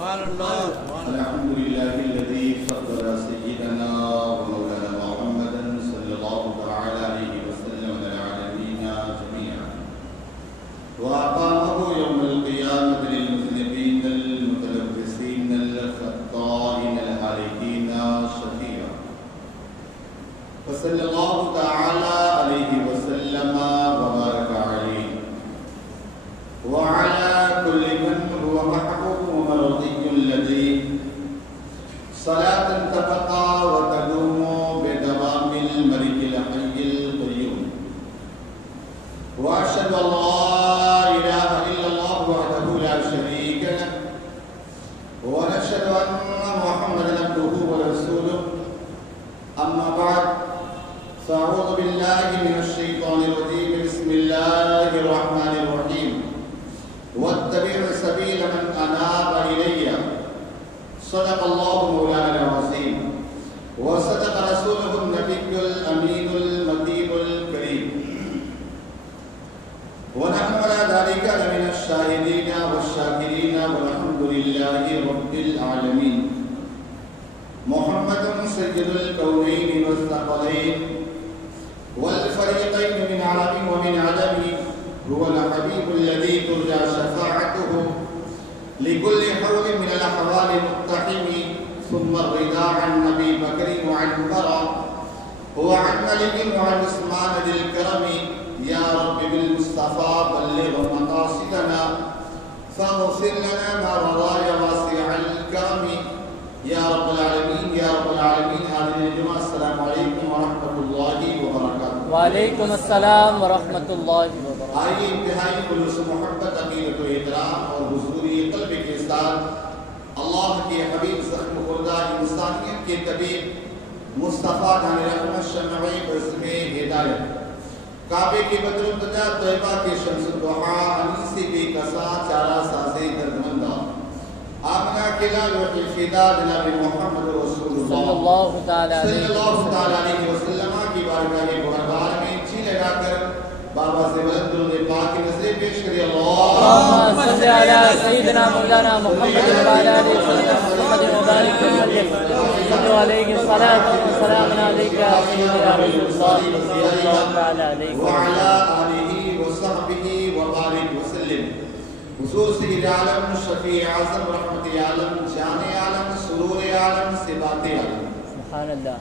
الحمد لله الذي فضل سيدنا ومولانا محمدا صلى الله تعالى عليه وسلم على العالمين جميعا وأقامه يوم القيامة للمذنبين المتلبسين الخطائين الهالكين شفيعا وصلى الله تعالى عليه وسلم وبارك عليه وعلى كل من هو محبوب ومرضي لديه صلاة تبقى وتدوم بدوام الملك الحي القيوم وأشهد أن لا إله إلا الله وحده لا شريك له ونشهد أن محمدا عبده ورسوله أما بعد فأعوذ بالله من الشيطان الرجيم بسم الله الرحمن الرحيم واتبع سبيل من أناب إلي صدق الله مولانا العظيم وصدق رسوله النبي الأمين المتين الكريم ونحن على ذلك لمن الشاهدين والشاكرين والحمد لله رب العالمين محمد سيد الكونين والثقلين والفريقين من عرب ومن عجم هو الحبيب الذي ترجى شفاعته لكل حول من الأحوال مقتحم ثم الرضا عن أبي بكر وعن عمر وعن ملك وعن عثمان ذي الكرم يا رب بالمصطفى بلغ مقاصدنا فاغفر لنا ما مضى يا واسع الكرم يا رب العالمين يا رب العالمين. هذه الجمعة السلام عليكم ورحمة الله وبركاته. وعلیکم السلام ورحمۃ اللہ وبرکاتہ. آئیے انتہائی خلوص محبت عقیدت و احترام اور حضوری قلب کے ساتھ اللہ کے حبیب زخم خوردہ انسانیت کے طبیب مصطفیٰ جان رحمت شمع بزم ہدایت کعبے کی بدر التجا طیبہ کے شمس الضحا انیسی بے کسا چارہ سازے دردمندہ آمنہ کلا لوح الفدا جناب محمد رسول صلی اللہ تعالی علیہ وسلم کی بارگاہ بہربار میں چھی لگا کر بابا سے بلند درود پاک کی نظریں پیش کرے. اللہم صلی علی سیدنا مولانا محمد وعلی آلہ وسلم محمد مبارک وسلم صلی علیہ الصلاۃ والسلام علیک یا رسول اللہ صلی اللہ تعالی علیہ وعلی آلہ وصحبہ وبارک وسلم. حضور سید عالم شفیع اعظم رحمت عالم جان عالم سرور عالم صفات عالم سبحان اللہ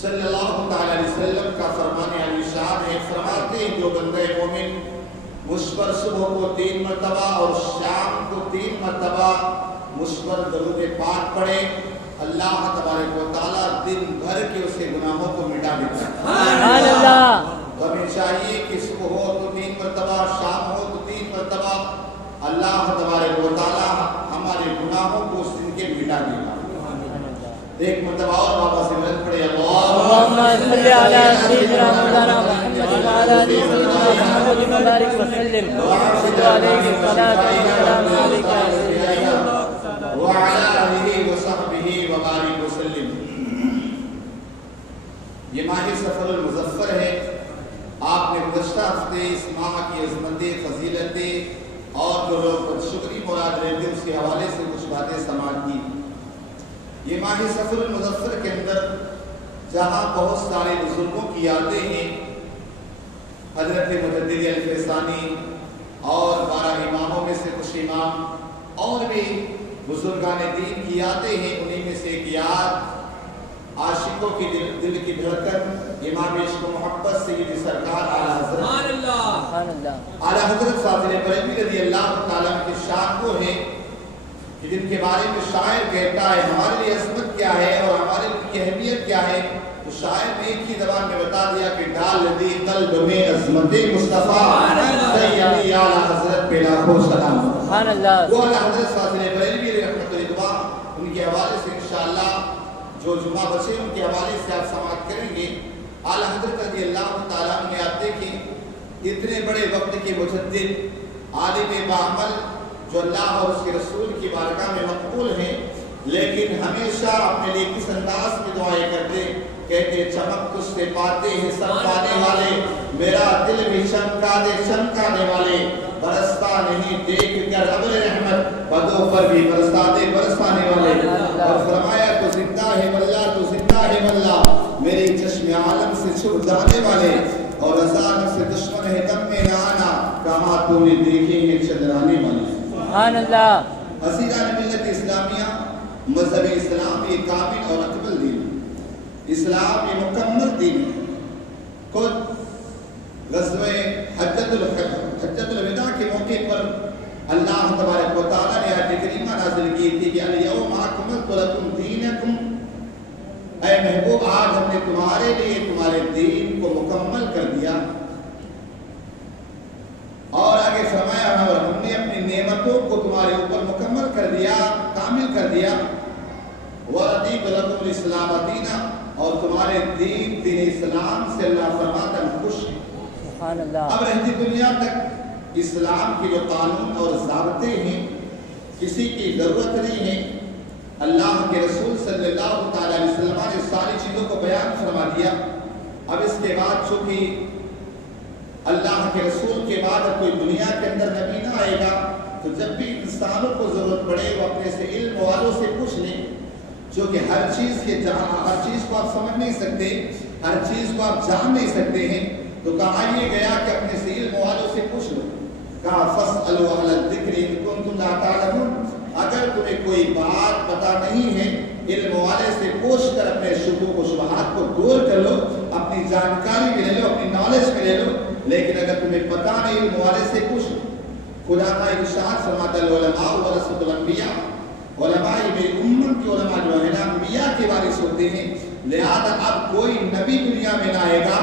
صلی اللہ تعالی علیہ وسلم کا فرمان علی شان ہے. فرماتے ہیں جو بندہ مومن مجھ پر صبح کو 3 مرتبہ اور شام کو 3 مرتبہ مجھ پر درود پاک پڑھے اللہ تبارک و تعالی دن بھر کے اسے گناہوں کو مٹا دیتا ہے. سبحان اللہ. تو ہمیں چاہیے کہ صبح ہو تو 3 مرتبہ شام ہو تو 3 مرتبہ اللہ تبارک و تعالی ہمارے گناہوں کو اس دن کے مٹا دے گا. ایک مرتبہ اور بابا سے مدد پڑے. اللہم صلی علی سیدنا مولانا محمد وعلی آلہ سیدنا محمد مبارک وسلم صلی علیہ الصلاۃ والسلام علیک وعلی آلہ وصحبہ وبارک وسلم. یہ ماہ سفر المظفر ہے. آپ نے گزشتہ ہفتے اس ماہ کی عظمتیں فضیلتیں اور جو لوگ شکری مراد رہتے اس کے حوالے سے کچھ باتیں سماعت کی. یہ ماہ سفر المظفر کے اندر جہاں بہت سارے بزرگوں کی یادیں ہیں حضرت مجدد الفیضانی اور 12 اماموں میں سے کچھ امام اور بھی بزرگان دین کی یادیں ہیں. انہیں میں سے ایک یاد عاشقوں کی دل کی دھڑکن امام عشق و محبت سید سرکار اعلیٰ حضرت فاضل بریلوی رضی اللہ تعالیٰ کی شان کو ہے کہ جن کے بارے میں شاعر کہتا ہے ہمارے لیے عظمت کیا ہے اور ہمارے لیے اہمیت کیا ہے. تو شاعر نے ایک ہی زبان میں بتا دیا کہ ڈال دی قلب میں عظمت مصطفیٰ سیدی اعلیٰ حضرت پہ لاکھوں سلام. سبحان اللہ. وہ اعلیٰ حضرت فاضل بریلوی رحمۃ اللہ ان کے حوالے سے انشاءاللہ جو جمعہ بچے ان کے حوالے سے آپ سماعت کریں گے. اعلیٰ حضرت رضی اللہ تعالیٰ نے آپ دیکھیں اتنے بڑے وقت کے مجدد عالم بعمل جو اللہ اور اس کے رسول کی بارگاہ میں مقبول ہیں لیکن ہمیشہ اپنے لیے کس انداز میں دعائیں کرتے کہتے چمک تجھ سے پاتے ہیں سب پانے والے میرا دل بھی چمکا دے چمکانے والے برستا نہیں دیکھ کر ابر رحمت بدوں پر بھی برسانے والے، اور فرمایا تو زندہ ہے واللہ، تو زندہ ہے واللہ، میری چشم عالم سے چھپ جانے والے، اور رضا نفس دشمن ہے دم میں نہ آنا، کہاں تو نے دیکھے ہیں چندرانے والے۔ سبحان اللہ۔ عزیزان ملت اسلامیہ، مذہب اسلام یہ کامل اور اکمل دین ہے، اسلام یہ مکمل دین ہے۔ خود غزوہ حجۃ الوداع کے موقع پر اللہ تبارک و تعالیٰ نے آیت کریمہ نازل کی تھی کہ الیوم اکملت لکم دینکم، اے محبوب آج ہم نے تمہارے لیے تمہارے دین کو مکمل کر دیا، اور آگے فرمایا اور ہم نے اپنی نعمتوں کو تمہارے اوپر مکمل کر دیا، کامل کر دیا، وَرَضِيتُ لَكُمُ الْإِسْلَامَ دِينًا، اور تمہارے دین اسلام سے اللہ فرماتا ہے خوش ہے۔ سبحان اللہ۔ اب رہتی دنیا تک اسلام کے جو قانون اور ضابطے ہیں کسی کی ضرورت نہیں ہے، اللہ کے رسول صلی اللہ تعالی علیہ وسلم نے ساری چیزوں کو بیان فرما دیا۔ اب اس کے بعد چونکہ اللہ کے رسول کے بعد اب کوئی دنیا کے اندر نبی نہ آئے گا، تو جب بھی انسانوں کو ضرورت پڑے وہ اپنے سے علم والوں سے پوچھ لیں، جو کہ ہر چیز کو آپ سمجھ نہیں سکتے، ہر چیز کو آپ جان نہیں سکتے ہیں، تو کہا یہ گیا کہ اپنے سے علم والوں سے پوچھ لو۔ کہا فَاسْأَلُوا أَهْلَ الذِّكْرِ إِن كُنتُمْ لَا تَعْلَمُونَ، اگر تمہیں کوئی بات پتہ نہیں ہے علم والے سے پوچھ کر اپنے شبہات و شبہات کو دور کر لو، اپنی جانکاری میں لے لو، اپنی نالج میں لے لو، لیکن اگر تمہیں پتہ نہیں علم والے سے پوچھ لو۔ خدا کا ارشاد فرماتا ہے العلماء ورثۃ الانبیاء، علماء میری امت کے علماء جو ہے نا انبیاء کے وارث ہوتے ہیں، لہذا اب کوئی نبی دنیا میں نہ آئے گا،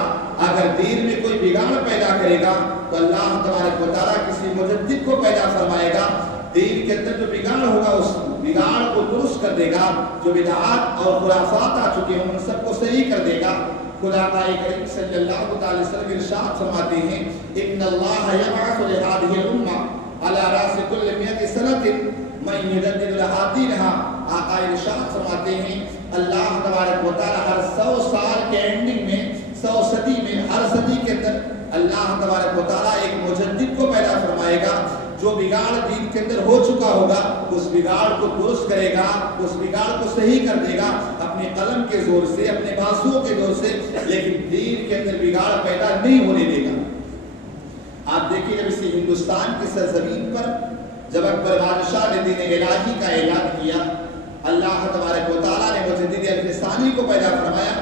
اگر دین میں کوئی بگاڑ پیدا کرے گا تو اللہ تبارک و تعالیٰ کسی مجدد کو پیدا فرمائے گا، دین کے اندر جو بگاڑ ہوگا اس بگاڑ کو درست کر دے گا، جو بدعات اور خرافات آ چکے ہیں ان سب کو صحیح کر دے گا۔ خدا کا کریم صلی اللہ تعالی وسلم ارشاد فرماتے ہیں ان اللہ یبعث لهذه الامه على راس كل 100 سنه من يجدد لها دينها۔ آقا ارشاد فرماتے ہیں اللہ تبارک و تعالی ہر 100 سال کے اینڈنگ میں، 100 صدی میں، ہر صدی کے اندر اللہ تبارک و تعالی ایک مجدد کو پیدا فرمائے گا، جو بگاڑ دین کے اندر ہو چکا ہوگا اس بگاڑ کو درست کرے گا، اس بگاڑ کو صحیح کر دے گا اپنے قلم کے زور سے، اپنے بازوؤں کے زور سے، لیکن دین کے اندر بگاڑ پیدا نہیں ہونے دے گا۔ آپ دیکھیے جب اسی ہندوستان کی سرزمین پر جب اکبر بادشاہ نے دین الہی کا اعلان کیا، اللہ تبارک و تعالیٰ نے مجدد الفسانی کو پیدا فرمایا۔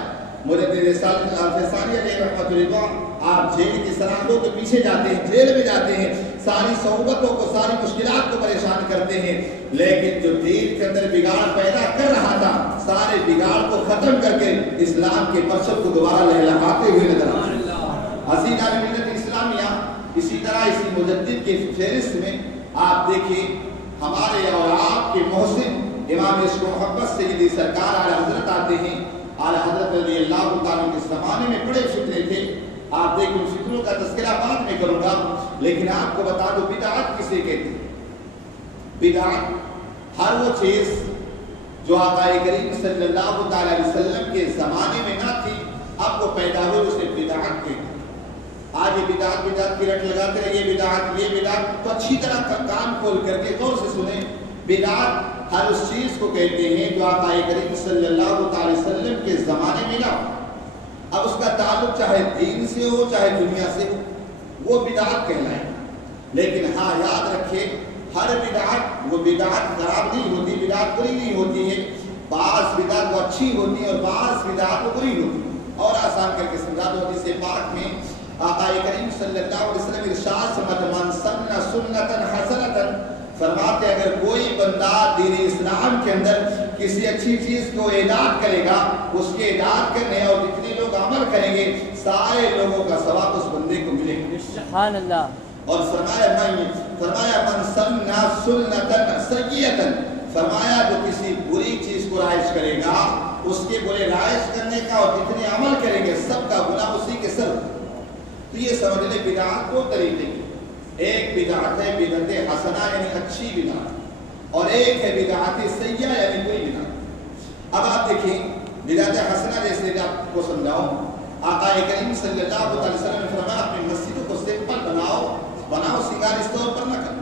مجدد الفسانی علیہ رحمۃ اللہ آپ جیل کی سرحدوں کے پیچھے جاتے ہیں، جیل میں جاتے ہیں، ساری صعوبتوں کو، ساری مشکلات کو پریشان کرتے ہیں، لیکن جو دین کے اندر بگاڑ پیدا کر رہا تھا سارے بگاڑ کو ختم کر کے اسلام کے پرچم کو دوبارہ لہلاتے ہوئے نظر آتے ہیں۔ عزیزان ملت اسلامیہ، اسی طرح اسی مجدد کی فہرست میں آپ دیکھیں ہمارے اور آپ کے محسن امام عشق و محبت سیدی سرکار اعلیٰ حضرت آتے ہیں۔ اعلیٰ حضرت رضی اللہ تعالیٰ کے زمانے میں بڑے فطرے تھے، آپ دیکھیں ان فطروں کا تذکرہ بعد میں کروں گا، لیکن آپ کو بتا دو بدعت کسے کہتے ہیں۔ بدعت ہر وہ چیز جو آقا کریم صلی اللہ تعالیٰ علیہ وسلم کے زمانے میں نہ تھی، اب وہ پیدا ہوئی، اسے بدعت کہتے ہیں۔ آج یہ بدعت کی رٹ لگاتے رہے، یہ بدعت، تو اچھی طرح کان کھول کر کے غور سے سنیں۔ بدعت ہر اس چیز کو کہتے ہیں جو آقا کریم صلی اللہ تعالی وسلم کے زمانے میں نہ ہو، اب اس کا تعلق چاہے دین سے ہو چاہے دنیا سے ہو، وہ بدعت کہلائے۔ لیکن ہاں یاد رکھے ہر بدعت وہ بدعت خراب نہیں ہوتی، بدعت بری نہیں ہوتی ہے، بعض بدعت وہ اچھی ہوتی ہے اور بعض بدعت وہ بری ہوتی ہے۔ اور آسان کر کے سمجھا دو، حدیث پاک میں آقا کریم صلی اللہ علیہ وسلم ارشاد فرماتے من سن سنتا حسنتا، فرماتے اگر کوئی بندہ دین اسلام کے اندر کسی اچھی چیز کو اعداد کرے گا، اس کے اعداد کرنے اور جتنے لوگ عمل کریں گے سارے لوگوں کا ثواب اس بندے کو ملے گا۔ سبحان اللہ۔ اور فرمایا من سن سنتا سیئتا، فرمایا جو کسی بری چیز کو رائج کرے گا اس کے برے رائج کرنے کا اور جتنے عمل کریں گے سب کا گناہ اسی کے سر۔ تو یہ سمجھ لیں بدعات دو طریقے کی، ایک بدعت ہے بدعت حسنہ یعنی اچھی بدعت، اور ایک ہے بدعت سیئہ یعنی کوئی بدعت۔ اب آپ دیکھیں بدعت حسنہ جیسے آپ کو سمجھاؤں، آقا کریم صلی اللہ علیہ وسلم نے فرمایا اپنی مسجدوں کو سمپل بناؤ، سنگار اس طور پر نہ کرو،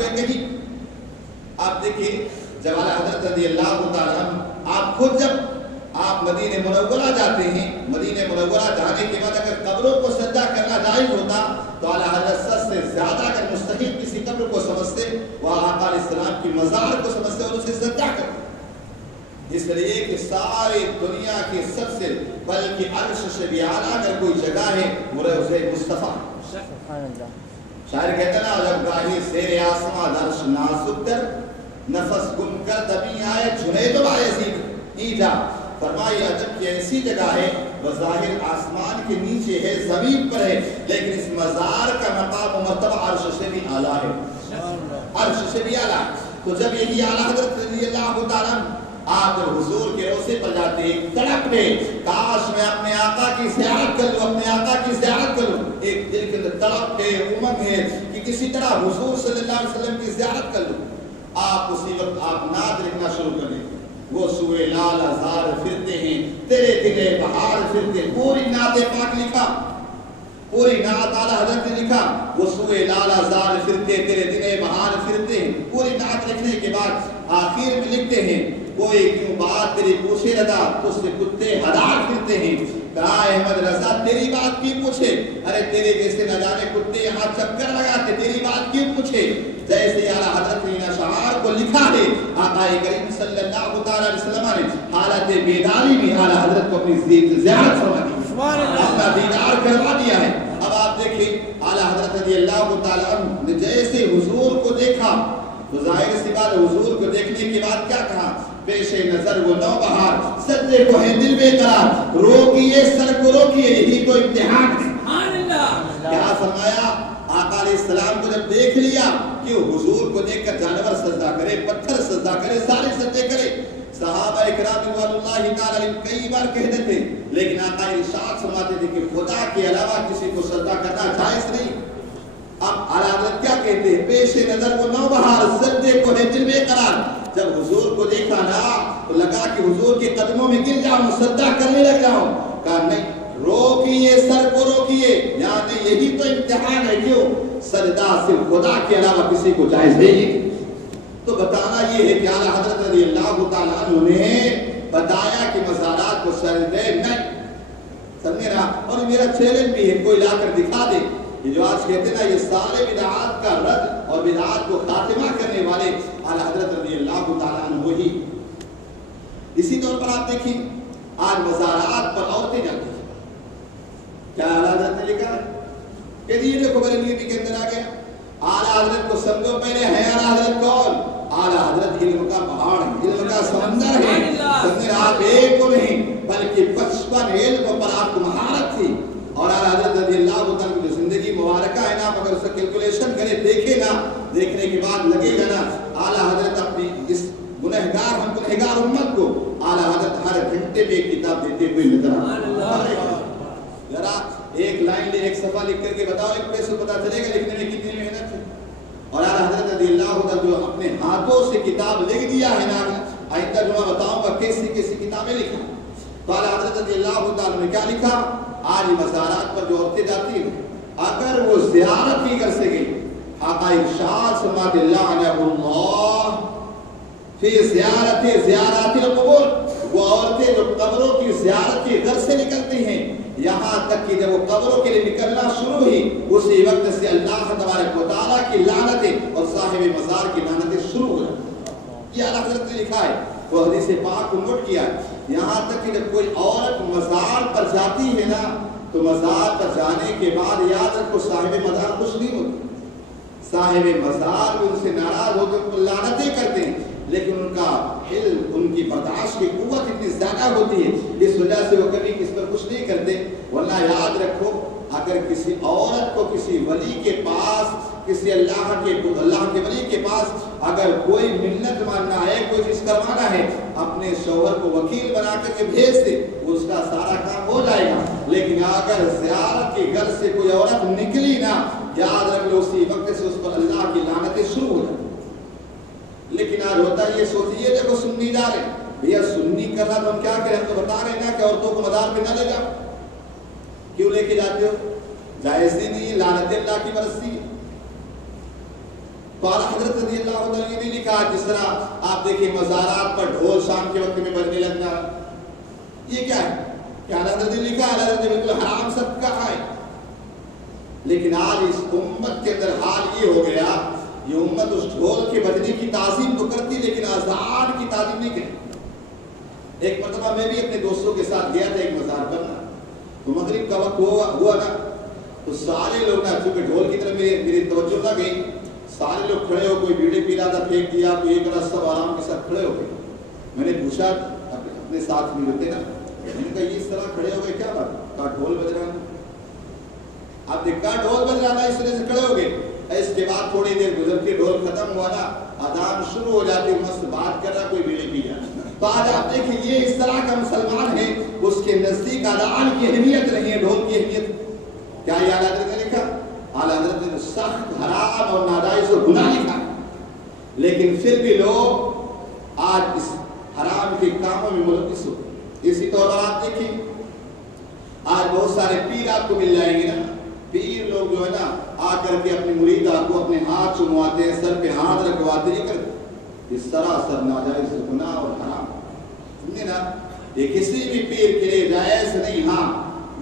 کو کہیں آپ دیکھیے جب اعلیٰ حضرت رضی اللہ تعالیٰ آپ خود جب آپ مدینہ منورہ جاتے ہیں، مدینہ منورہ جانے کے بعد اگر قبروں کو سجدہ کرنا جائز ہوتا تو اعلیٰ حضرت سب سے زیادہ اگر مستحق کسی قبر کو سمجھتے وہ آقا علیہ السلام کی مزار کو سمجھتے اور اسے سجدہ کرتے، اس لیے کہ ساری دنیا کی سب سے بلکہ عرش سے بھی اعلیٰ اگر کوئی جگہ ہے وہ روضہ مصطفیٰ۔ شاعر کہتا ہے نا جب گاہی زیر آسمان عرش نازک در نفس گم کر دبی آئے جنید و بایزید ایجا، فرمائی عجب کی ایسی جگہ ہے بظاہر آسمان کے نیچے ہے زمین پر ہے لیکن اس مزار کا مقام و مرتبہ عرش سے بھی اعلیٰ ہے، عرش سے بھی اعلیٰ۔ تو جب یہی اعلیٰ حضرت رضی اللہ تعالیٰ آپ جب حضور کے روضے پر جاتے ایک تڑپ میں کاش میں اپنے آقا کی زیارت کر لوں، اپنے آقا کی زیارت کر لوں، ایک دل کے اندر تڑپ ہے، امنگ ہے کہ کسی طرح حضور صلی اللہ علیہ وسلم کی زیارت کر لوں۔ آپ اسی وقت آپ نعت لکھنا شروع کر دیں، وہ سوئے لال ہزار پھرتے ہیں تیرے دلے بہار پھرتے، پوری نعت پاک لکھا، پوری نعت اعلیٰ حضرت نے لکھا، وہ سوئے لال ہزار پھرتے تیرے دلے بہار پھرتے ہیں۔ پوری نعت لکھنے کے بعد آخر میں لکھتے ہیں کوئی کیوں بات تیری پوچھے رضا تو سے کتے ہزار پھرتے ہیں، کہا احمد رضا تیری بات کیوں پوچھے، ارے تیرے جیسے نہ جانے کتے یہاں چکر لگاتے، تیری بات کیوں پوچھے۔ جیسے اعلیٰ حضرت نے اشعار کو لکھا ہے آقا کریم صلی اللہ علیہ وسلم نے حالت بیداری میں اعلیٰ حضرت کو اپنی زیارت فرما دی، اپنا دیدار کروا دیا ہے۔ اب آپ دیکھیں اعلیٰ حضرت رضی اللہ تعالیٰ نے جیسے حضور کو دیکھا تو ظاہر سی بات حضور کو دیکھنے کے بعد کیا کہا، پیش نظر وہ نو بہار سجدے کو ہے دل بے قرار، روکیے سر کو روکیے یہی تو امتحان ہے۔ کیا فرمایا آقا علیہ السلام کو جب دیکھ لیا کہ حضور کو دیکھ کر جانور سجدہ کرے، پتھر سجدہ کرے، سارے سجدے کرے، صحابہ اکرام رضوان اللہ تعالی علیہم کئی بار کہتے تھے لیکن آقا ارشاد فرماتے تھے کہ خدا کے علاوہ کسی کو سجدہ کرنا جائز نہیں۔ اب اعلیٰ حضرت کیا کہتے ہیں، پیش نظر وہ نو بہار سجدے کو ہے دل بے قرار، جب حضور کو دیکھا نا تو لگا کہ حضور کے قدموں میں گر جاؤں، سجدہ کرنے لگ جاؤں، کہا نہیں روکیے سر کو روکیے، یعنی یہی تو امتحان ہے، کیوں سجدہ صرف خدا کے علاوہ کسی کو جائز نہیں۔ تو بتانا یہ ہے کہ اعلیٰ حضرت رضی اللہ تعالیٰ عنہ نے بتایا کہ مزارات کو سجدے نہیں، سمجھے نا، اور میرا چیلنج بھی ہے کوئی لا کر دکھا دے، یہ جو آج کہتے ہیں نا یہ سارے بدعات کا رد اور بدعات کو خاتمہ کرنے والے اعلیٰ حضرت رضی اللہ تعالیٰ عنہ ہی۔ اسی طور پر آپ دیکھیں آج مزارات پر عورتیں جاتی ہیں، کیا اعلیٰ حضرت نے لکھا ہے کہ یہ دیکھو بریلوی کے اندر آ گیا، اعلیٰ حضرت کو سمجھو پہلے ہے اعلیٰ حضرت کون، اعلیٰ حضرت علم کا پہاڑ ہے، علم کا سمندر ہے، سمجھے آپ ایک کو نہیں بلکہ 55 علم پر آپ کو مہارت تھی، اور اعلیٰ حضرت رضی اللہ تعالیٰ کی جو زندگی مبارکہ ہے نا، اگر اس کا کیلکولیشن کرے دیکھے نا، دیکھنے کے بعد لگے گا نا اعلیٰ حضرت اپنی اس گنہگار ہم گنہگار امت کو اعلیٰ حضرت ہر گھنٹے میں ایک کتاب دیتے ہوئے نظر آتے ہیں۔ ذرا ایک لائن لے ایک صفحہ لکھ کر کے بتاؤ ایک پیسے پتا چلے گا لکھنے میں کتنی محنت ہے۔ اور اعلیٰ حضرت رضی اللہ تعالیٰ جو اپنے ہاتھوں سے کتاب لکھ دیا ہے نا، آئندہ جو میں بتاؤں گا کیسی کیسی کتابیں لکھا، تو اعلیٰ حضرت رضی اللہ تعالیٰ نے کیا لکھا، آج مزارات پر جو عورتیں جاتی ہیں اگر وہ زیارت بھی کر سکیں، آقا ارشاد فرماتے لعنہ اللہ فی زیارت القبور، وہ عورتیں جو قبروں کی زیارت کے گھر سے نکلتی ہیں یہاں تک کہ جب وہ قبروں کے لیے نکلنا شروع ہوئی اسی وقت سے اللہ تبارک و تعالیٰ کی لعنتیں اور صاحب مزار کی لعنتیں شروع ہو جاتی ہیں۔ یہ اعلیٰ حضرت نے لکھا ہے، وہ حدیث پاک کو نوٹ کیا ہے، یہاں تک کہ جب کوئی عورت مزار پر جاتی ہے نا تو مزار پر جانے کے بعد یاد رکھو صاحب مزار خوش نہیں ہوتے، صاحب مزار ان سے ناراض ہوتے ان کو لعنتیں کرتے ہیں، لیکن ان کا علم ان کی برداشت کی قوت اتنی زیادہ ہوتی ہے اس وجہ سے وہ کبھی کس پر کچھ نہیں کرتے۔ ورنہ یاد رکھو اگر کسی عورت کو کسی ولی کے پاس کسی اللہ کے ولی کے پاس اگر کوئی منت ماننا ہے کوئی چیز کروانا ہے اپنے شوہر کو وکیل بنا کر کے بھیج دے اس کا سارا کام ہو جائے گا، لیکن اگر زیارت کے گھر سے کوئی عورت نکلی نا یاد رکھ لو اسی وقت سے اس پر اللہ کی لعنتیں شروع ہو جائیں۔ لیکن آج ہوتا ہے یہ سوچیے دیکھو سنی جا رہے بھیا سنی کرنا تو ہم کیا کریں، ہم تو بتا رہے ہیں نا کہ عورتوں کو مزار پہ نہ لے جاؤ، کیوں لے کے جاتے ہو، جائز ہی نہیں، لعنت اللہ کی برسی ہے۔ تو اعلیٰ حضرت رضی اللہ عنہ نے نہیں لکھا جس طرح آپ دیکھیں مزارات پر ڈھول شام کے وقت میں بجنے لگنا، یہ کیا ہے کہ اعلیٰ حضرت نے لکھا، اعلیٰ حضرت نے بالکل حرام سب کہا ہے. لیکن آج اس امت کے اندر حال یہ ہو گیا، یہ امت اس ڈھول کے بجنے کی تعظیم تو کرتی لیکن اذان کی تعظیم نہیں کرتی. ایک مرتبہ میں بھی اپنے دوستوں کے ساتھ گیا تھا ایک مزار پر نا، تو مغرب کا وقت ہوا نا، تو سارے لوگ نا چونکہ ڈھول کی طرف میری توجہ نہ گئی، سارے لوگ کھڑے ہو، کوئی بیڑی پی رہا تھا پھینک دیا، کوئی ایک طرح سب آرام کے ساتھ کھڑے ہو گئے. میں نے پوچھا اپنے ساتھ بھی ہوتے نا، میں نے کہا یہ اس طرح کھڑے ہو گئے کیا بات؟ کہا ڈھول بج رہا ہے. آپ دیکھا ڈھول بج رہا تھا اس طرح سے کھڑے ہو گئے. اس کے بعد تھوڑی دیر گزر کے ڈھول ختم ہوا نا، اذان شروع ہو جاتی، مست بات کر رہا، کوئی بیڑی پی رہا. تو آج آپ دیکھیں یہ اس طرح کا مسلمان ہے، اس کے نزدیک اذان کی اہمیت نہیں ہے، ڈھول کی اہمیت. کیا یہ اعلیٰ حضرت نے لکھا؟ اعلیٰ حضرت نے سخت حرام اور ناجائز اور گناہ لکھا، لیکن پھر بھی لوگ آج اس حرام کے کاموں میں ملوث ہو. اسی طور پر آپ دیکھیں آج بہت سارے پیر آپ کو مل جائیں گے نا، پیر لوگ جو ہے نا آ کر کے اپنی مریدہ کو اپنے ہاتھ چمواتے ہیں، سر پہ ہاتھ رکھواتے ہیں، اس طرح سب ناجائز گناہ اور حرام. سمجھے نا، یہ کسی بھی پیر کے لیے جائز نہیں. ہاں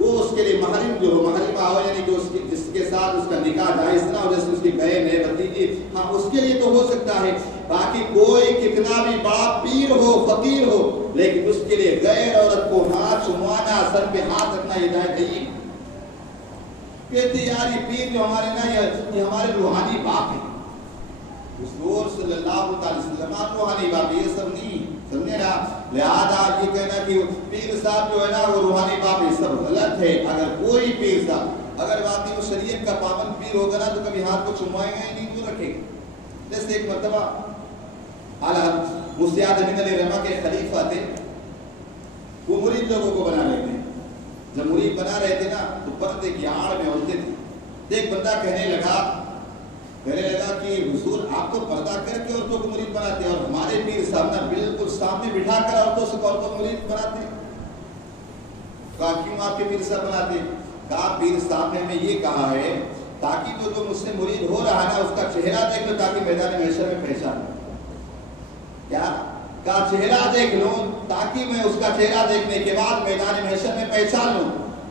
وہ اس کے لیے محرم جو ہو، محرمہ ہو، یعنی کہ جس کے ساتھ اس کا نکاح جائز نہ ہو، جیسے اس کی بہن ہے، بھتیجی، ہاں اس کے لیے تو ہو سکتا ہے. باقی کوئی کتنا بھی بڑا پیر ہو، فقیر ہو، لیکن اس کے لیے غیر عورت کو ہاتھ چموانا، سر پہ ہاتھ رکھنا یہ جائز نہیں. کہتے یار یہ پیر جو ہمارے نا یہ ہمارے روحانی باپ ہیں. حضور صلی اللہ علیہ وسلم روحانی باپ، یہ سب نہیں. سمجھے نا، لہذا یہ کہنا کہ پیر صاحب جو ہے نا وہ روحانی باپ، یہ سب غلط ہے. اگر کوئی پیر صاحب اگر واقعی وہ شریعت کا پابند پیر ہوگا نا تو کبھی ہاتھ کو چموائے گا ہی نہیں، کیوں رکھے گا. جیسے ایک مرتبہ اعلیٰ مفتی امین علیہ رحمہ کے خلیفہ تھے، وہ مرید لوگوں کو بنا رہے تھے. جب مرید بنا رہے تھے نا تو پردے کی آڑ میں ہوتے تھے. ایک بندہ کہنے لگا کہ حضور آپ تو پردہ کر کے عورتوں کو مرید بناتے ہیں، اور ہمارے پیر صاحب نا بالکل سامنے بٹھا کر عورتوں کو مرید بناتے ہیں. کہا کیوں آپ کے پیر صاحب بناتے؟ کہا پیر صاحب نے ہمیں یہ کہا ہے تاکہ تو جو مجھ سے مرید ہو رہا ہے نا اس کا چہرہ دیکھ لو تاکہ میدان محشر میں پہچان لوں. کیا کہا چہرہ دیکھ لوں تاکہ میں اس کا چہرہ دیکھنے کے بعد میدان محشر میں پہچان لوں.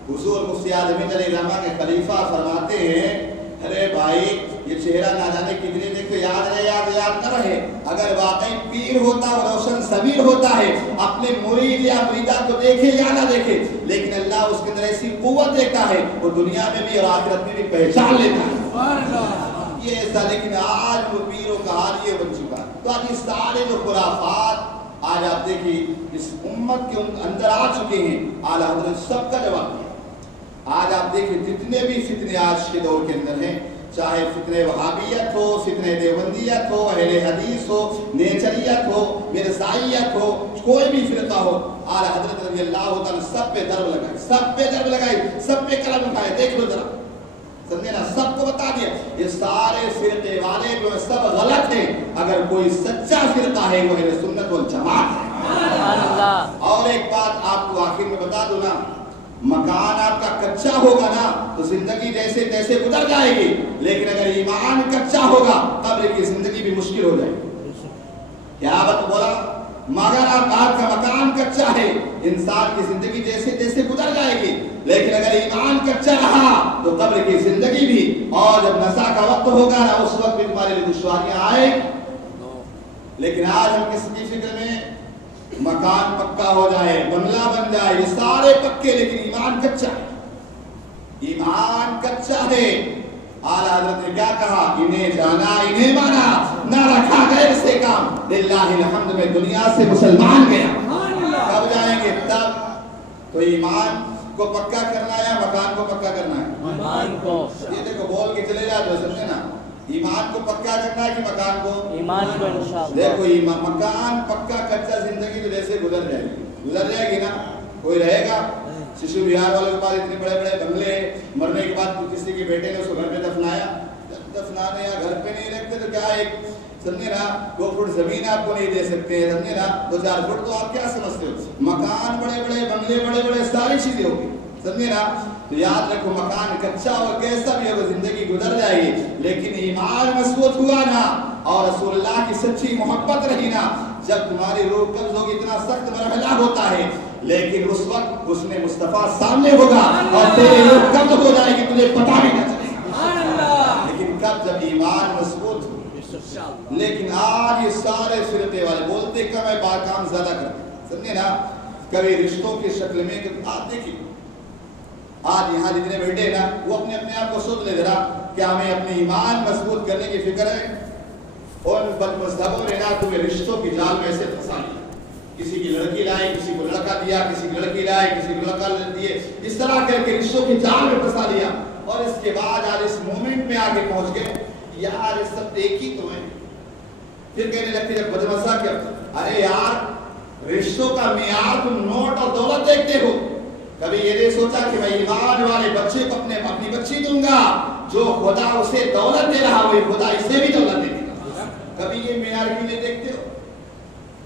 حضور مفتی امین علیہ رحمہ کے خلیفہ فرماتے ہیں ارے بھائی یہ چہرہ نہ جانے کتنے دیکھو، یاد رہے یاد نہ رہے. اگر واقعی پیر ہوتا اور روشن ضمیر ہوتا ہے، اپنے مرید یا مریدہ کو دیکھے یا نہ دیکھے، لیکن اللہ اس کے اندر ایسی قوت دیتا ہے وہ دنیا میں بھی اور آخرت میں بھی پہچان لیتا ہے. یہ ایسا، لیکن آج وہ پیروں کا حال یہ بن چکا. تو آج یہ سارے جو خرافات آج آپ دیکھیے اس امت کے اندر آ چکے ہیں، اعلیٰ حضرت سب کا جواب دیا. آج آپ دیکھیں جتنے بھی فتنے آج کے دور کے اندر ہیں، چاہے فتنے وہابیت ہو، فتنے دیوبندیت ہو، اہل حدیث ہو، نیچریت ہو، مرزائیت ہو، کوئی بھی فرقہ ہو، اعلیٰ حضرت رضی اللہ تعالیٰ سب پہ ضرب لگائے، سب پہ قلم اٹھائے. دیکھ لو ذرا، سمجھے نا، سب کو بتا دیا یہ سارے فرقے والے جو ہیں سب غلط ہیں. اگر کوئی سچا فرقہ ہے وہ اہل سنت والجماعت ہے. اور ایک بات آپ کو آخر میں بتا دوں نا، مکان آپ کا کچا ہوگا نا تو زندگی جیسے تیسے گزر جائے گی، لیکن اگر ایمان کچا ہوگا قبر کی زندگی بھی مشکل ہو جائے گی. کیا بات بولا؟ مگر آپ کا مکان کچا ہے، انسان کی زندگی جیسے تیسے گزر جائے گی، لیکن اگر ایمان کچا رہا تو قبر کی زندگی بھی، اور جب نسا کا وقت ہوگا نا اس وقت بھی تمہارے لیے دشواریاں آئے. لیکن آج ہم کس کی فکر میں؟ مکان پکا ہو جائے، بنگلہ بن جائے، یہ سارے پکے، لیکن ایمان کچا ہے. ایمان کچا ہے. اعلیٰ حضرت نے کیا کہا؟ انہیں جانا انہیں مانا، نہ رکھا غیر سے کام. للہ الحمد میں دنیا سے مسلمان گیا. کب جائیں گے؟ تب. تو ایمان کو پکا کرنا ہے یا مکان کو پکا کرنا ہے؟ ایمان کو. یہ دیکھو بول کے چلے جاتے ہو، سمجھے نا، ایمان کو پکا کرنا ہے کہ مکان کو؟ ایمان کو انشاءاللہ. دیکھو مکان پکا کچا زندگی تو جیسے گزر جائے گی نا. کوئی رہے گا؟ ششو بہار والوں کے پاس اتنے بڑے بڑے بنگلے، مرنے کے بعد کسی کے بیٹے نے اس کو گھر پہ دفنایا، دفنانے یا گھر پہ نہیں رکھتے تو کیا ایک سمجھے نا 2 فٹ زمین آپ کو نہیں دے سکتے، سمجھے نا 2-4 فٹ تو آپ کیا سمجھتے ہو؟ مکان بڑے بڑے، بنگلے بڑے بڑے، ساری چیزیں ہوگی، سمجھے نا؟ تو یاد رکھو مکان کچا ہو کیسا بھی ہوگا زندگی گزر جائے گی، لیکن ایمان مضبوط ہوا نا اور رسول اللہ کی سچی محبت رہی نا، جب تمہاری روح قبض ہوگی اتنا سخت مرحلہ ہوتا ہے، لیکن اس وقت حسن مصطفیٰ سامنے ہوگا اور تیری روح قبض ہو جائے گی تجھے پتہ بھی نہ چلے گا، لیکن کب جب ایمان مضبوط ہو۔ لیکن آج یہ سارے فرقے والے بولتے کم ہے کام زیادہ کرتے، سمجھے نا؟ کبھی رشتوں کی شکل میں آپ دیکھیں آج یہاں جتنے بیٹھے نا وہ اپنے آپ کو سوچ لے ذرا کیا ہمیں اپنے ایمان مضبوط کرنے کی فکر ہے؟ اور بد مذہبوں نے نا تمہیں رشتوں کی جال میں ایسے پھنسا لیا، کسی کی لڑکی لائے، کسی کو لڑکا دیا، کسی کی لڑکی لائے، کسی کو لڑکا دیے، اس طرح کر کے رشتوں کی جال میں پھنسا لیا، اور اس کے بعد آج اس مومنٹ میں آگے پہنچ گئے یار اس سب ایک ہی تو ہے۔ پھر کہنے لگتے جب بدمزہ کیا، ارے یار رشتوں کا معیار تم نوٹ اور دولت دیکھتے ہو، کبھی یہ نہیں سوچا کہ میں ایمان والے بچے کو اپنی بچی دوں گا، جو خدا اسے دولت دے رہا وہی خدا اسے بھی دولت دے گا، کبھی یہ معیار بھی نہیں دیکھتے ہو؟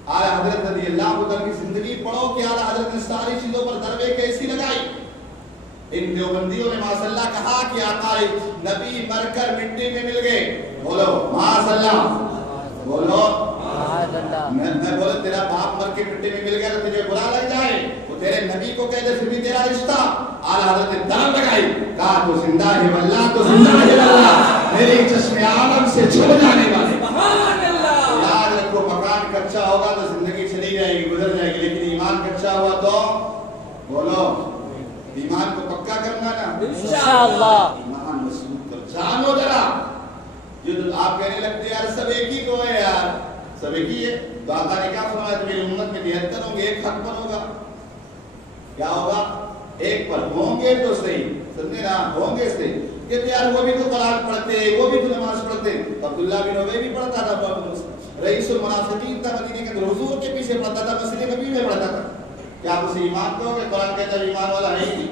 اعلیٰ حضرت رضی اللہ عنہ کی زندگی پڑھو کہ اعلیٰ حضرت نے ساری چیزوں پر ضربے کیسی لگائی۔ ان دیوبندیوں نے ماشاء اللہ کہا کہ آقا نبی مر کر مٹی میں مل گئے، بولو ماشاء اللہ، بولو میں بولے تیرا باپ مر کے مٹی میں مل گیا تو تجھے برا لگ جائے، وہ تیرے نبی کو کہہ دے پھر بھی تیرا رشتہ۔ اعلیٰ حضرت نے دار لگائی، کہا تو زندہ ہے واللہ، تو زندہ ہے واللہ، میرے چشم عالم سے چھپ جانے والے۔ یاد رکھو مکان کچا ہوگا تو زندگی چلی جائے گی، گزر جائے گی، لیکن ایمان کچا ہوا تو بولو ایمان کو پکا کرنا نا انشاءاللہ، ایمان مضبوط کر جانو ذرا۔ جو آپ کہنے لگتے یار سب ایک ہی کو ہے، یار سب ایک ہی ہے، تو آقا نے کیا فرمایا میری امت میں 73 ہوں گے، ایک حق پر ہوگا، کیا ہوگا؟ ایک پر ہوں گے تو صحیح، سمجھے نا؟ ہوں گے صحیح، کہتے یار وہ بھی تو قرآن پڑھتے، وہ بھی تو نماز پڑھتے، عبداللہ بن ابی بھی پڑھتا تھا، رئیس المنافقین تھا مدینے کے اندر، حضور کے پیچھے پڑھتا تھا، مسجد نبی میں پڑھتا تھا، کیا آپ اسے ایمان کہو گے؟ قرآن کہتا ہے ایمان والا ہے ہی،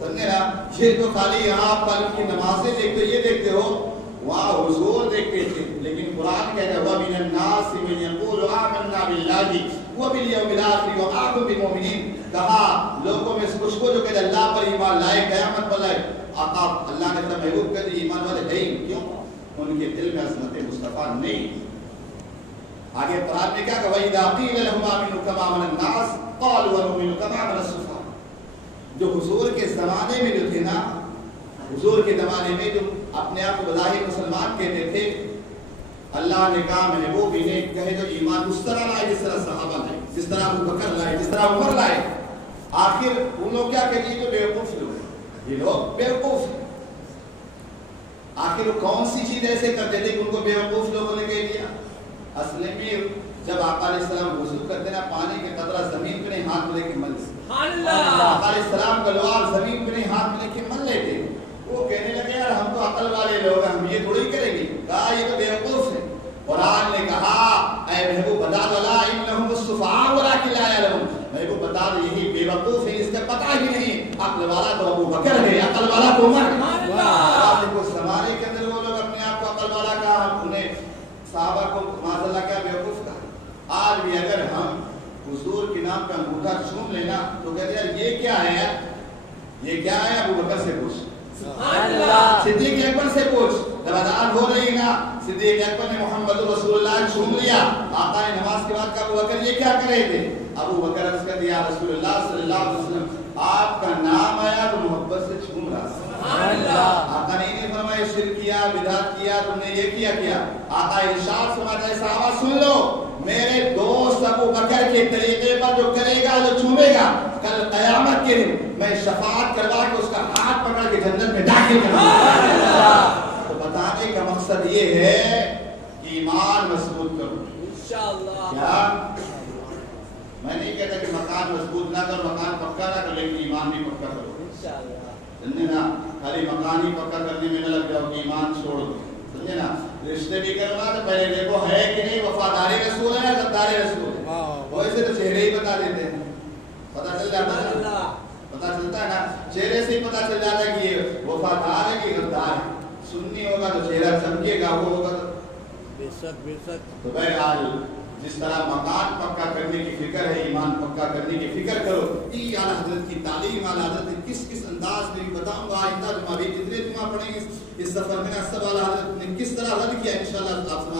سمجھے نا؟ یہ تو خالی یہاں آپ تعلق کی نمازیں دیکھتے یہ دیکھتے ہو، وہاں حضور دیکھتے تھے، لیکن قرآن کہتا ہے وَمِنَ النَّاسِ مَن يَقُولُ آمَنَّا بِاللَّهِ وَبِالْيَوْمِ الْآخِرِ وَمَا هُم بِمُؤْمِنِينَ، کہا لوگوں میں کچھ کو جو کہتے اللہ پر ایمان لائے، قیامت پر لائے، آقا اللہ نے فرمایا محبوب کہتے ایمان والے ہے ہی کیوں؟ ان کے دل میں عظمت مصطفیٰ نہیں۔ آگے قرآن نے کیا کہا وَإِذَا قِيلَ لَهُمْ آمِنُوا كَمَا آمَنَ النَّاسُ قَالُوا وَنُؤْمِنُ كَمَا آمَنَ السُّفَهَاءُ، جو حضور کے زمانے میں جو تھے نا، حضور کے زمانے میں جو اپنے آپ کو بظاہر مسلمان کہتے تھے، اللہ نے کہا محبوب انہیں کہے جو ایمان اس طرح لائے جس طرح صحابہ لائے، جس طرح ابو بکر لائے، جس طرح عمر لائے۔ آخر ان لوگ کیا کہتے ہیں جو بیوقوف لوگ، یہ لوگ بیوقوف ہیں، آخر وہ کون سی چیز ایسے کرتے تھے کہ ان کو بیوقوف لوگوں نے کہہ دیا؟ اصل میں جب آقا علیہ السلام وضو کرتے نا پانی کے قطرہ زمین پہ نہیں ہاتھ میں لے کے مل لیتے، آقا علیہ السلام کا لعاب زمین پہ نہیں ہاتھ میں لے کے مل لیتے، وہ کہنے لگے یار ہم تو عقل والے لوگ ہیں، ہم یہ تھوڑی کریں گے، کہا یہ تو بیوقوف ہے۔ قرآن نے کہا اے محبوب بتا دو لا انہم الصفحاء ولکن لا یعلمون، محبوب بتا دو یہی بیوقوف ہے، اس کا پتہ ہی نہیں، عقل والا تو ابو بکر ہے، عقل والا تو عمر ہے۔ آپ دیکھو زمانے کے اندر وہ لوگ اپنے آپ کو عقل والا کہا، انہیں صحابہ کو معاذ اللہ کیا بیوقوف کہا۔ آج بھی اگر ہم حضور کے نام پہ انگوٹھا چوم لینا تو کہتے ہیں یہ کیا ہے، یہ کیا ہے؟ ابو بکر سے پوچھ، صدیق اکبر سے پوچھ، جب اذان ہو رہی نا صدیق اکبر نے محمد رسول اللہ چوم لیا، آقا نے نماز کے بعد کہا ابو بکر یہ کیا کر رہے تھے؟ ابو بکر عرض کر دیا رسول اللہ صلی اللہ علیہ وسلم آپ کا نام آیا تو محبت سے چوم رہا تھا۔ آقا نے نہیں فرمایا شرک کیا، بدعت کیا، تم نے یہ کیا۔ آقا ارشاد فرماتا ہے صحابہ سن لو، میرے دوست ابو بکر کے طریقے پر جو کرے گا، جو چومے گا، کل قیامت کے دن میں شفاعت کروا کے اس کا ہاتھ پکڑ کے جنت میں داخل کروں گا۔ تو بتانے کا مقصد یہ ہے کہ ایمان مضبوط کرو انشاءاللہ۔ کیا میں نہیں کہتا کہ مکان مضبوط نہ کرو، مکان پکا نہ کرو، لیکن ایمان بھی پکا کرو انشاءاللہ۔ سمجھے نا؟ خالی مکان ہی پکا کرنے میں نہ لگ جاؤ کہ ایمان چھوڑ دو، سمجھے نا؟ رشتے بھی کرنا تو پہلے دیکھو ہے کہ نہیں، وفاداری رسول ہے یا غداری رسول ہے، ویسے تو چہرے ہی بتا دیتے ہیں، پتہ چل جاتا ہے نا، پتہ چلتا ہے نا، چہرے سے ہی پتہ چل جاتا ہے کہ یہ وفادار ہے کہ غدار ہے۔ سنی ہوگا تو چہرہ چمکے گا، وہ ہوگا تو بے شک۔ تو بہرحال جس طرح مکان پکا کرنے کی فکر ہے، ایمان پکا کرنے کی فکر کرو. یہ اعلیٰ حضرت کی تعلیم، اعلیٰ حضرت نے کس کس انداز میں بتاؤں گا. آئندہ جمعہ بھی جتنے جمعہ پڑھیں گے اس سفر میں سب اعلیٰ حضرت نے کس طرح رد کیا انشاءاللہ آپ